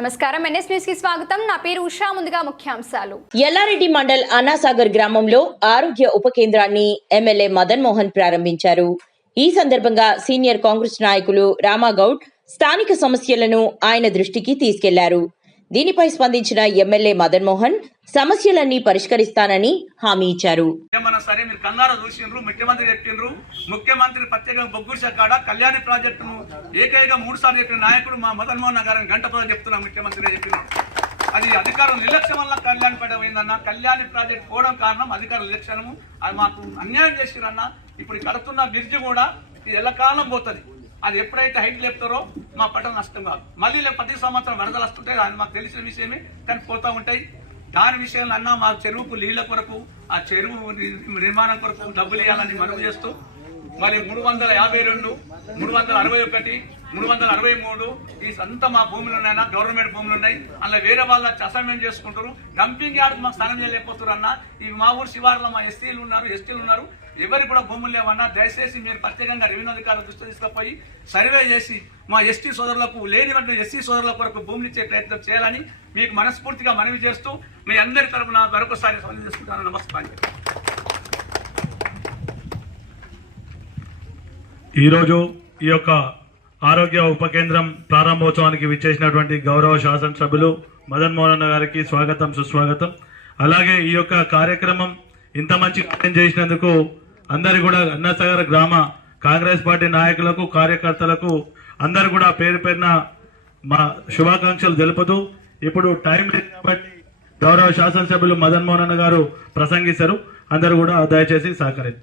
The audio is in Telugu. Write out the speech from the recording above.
నమస్కారం, ఎన్ఎస్ న్యూస్ కి స్వాగతం. నా పేరు ఉషా. ముందుగా ముఖ్యాంశాలు. ఎల్లారెడ్డి మండల్ అన్నాసాగర్ గ్రామంలో ఆరోగ్య ఉప కేంద్రాన్ని ఎమ్మెల్యే మదన్ మోహన్ ప్రారంభించారు. ఈ సందర్భంగా సీనియర్ కాంగ్రెస్ నాయకులు రామాగౌడ్ స్థానిక సమస్యలను ఆయన దృష్టికి తీసుకెళ్లారు. దీనిపై స్పందించిన ఎమ్మెల్యే మదన్ మోహన్ సమస్యలన్నీ పరిష్కరిస్తానని హామీ ఇచ్చారు. ముఖ్యమంత్రి ప్రత్యేక బొగ్గురు శాఖ కళ్యాణి ప్రాజెక్టును ఏకైక 3 సార్లు చెప్పిన నాయకుడు మా మదన్ మోహన్ గారిని గంట పదవి చెప్తున్నా. ముఖ్యమంత్రి చెప్పినాడు అది అధికారం నిర్లక్ష్యం వల్ల కళ్యాణి పడమైందన్న. కళ్యాణి ప్రాజెక్ట్ పోవడం కారణం అధికార నిర్లక్ష్యము. అది మాకు అన్యాయం చేసిరన్న. ఇప్పుడు కడుతున్న బ్రిడ్జ్ కూడా ఇది ఎల్లకాలం పోతుంది. అది ఎప్పుడైతే హైట్ లేపుతారో మా పంట నష్టం కాదు. మళ్ళీ ప్రతి సంవత్సరం వరదలు వస్తుంటాయి. అది మాకు తెలిసిన విషయమే, కానీ పోతూ ఉంటాయి. దాని విషయంలో అన్నా మా చెరువుకు నీళ్ల కొరకు, ఆ చెరువు నిర్మాణం కొరకు డబ్బులు ఇవ్వాలని మనవి చేస్తూ మరి 352, 361, 363 ఈ అంతా మా భూములు ఉన్నాయన్నా, గవర్నమెంట్ భూములు ఉన్నాయి. అలా వేరే వాళ్ళ అసైన్మెంట్ చేసుకుంటారు. డంపింగ్ యార్డ్ మాకు స్థానం చేయలేకపోతారు అన్న. ఇవి మా ఊరు శివారులో మా ఎస్టీలు ఉన్నారు. ఎవరికి కూడా భూములు లేవన్నా. దయచేసి మీరు ప్రత్యేకంగా రెవెన్యూ అధికారులు దృష్టి తీసుకుపోయి సర్వే చేసి మా ఎస్టీ సోదరులకు లేనివంటి ఎస్సీ సోదరుల కొరకు భూములు ఇచ్చే ప్రయత్నం చేయాలని మీకు మనస్ఫూర్తిగా మనవి చేస్తూ మీ అందరి తరఫున మరొకసారి సవాల్ చేసుకుంటాను. నమస్కారం. ఈరోజు ఈ యొక్క ఆరోగ్య ఉప కేంద్రం ప్రారంభోత్సవానికి విచ్చేసినటువంటి గౌరవ శాసనసభ్యులు మదన్ మోహన్ గారికి స్వాగతం, సుస్వాగతం. అలాగే ఈ యొక్క కార్యక్రమం ఇంత మంచి కార్యం చేసినందుకు అందరు కూడా అన్నాసాగర్ గ్రామ కాంగ్రెస్ పార్టీ నాయకులకు, కార్యకర్తలకు అందరు కూడా పేరు పేరున మా శుభాకాంక్షలు తెలుపుతూ ఇప్పుడు టైం లేదు కాబట్టి గౌరవ శాసనసభ్యులు మదన్ మోహన్ గారు ప్రసంగిస్తారు. అందరూ కూడా దయచేసి సహకరించారు.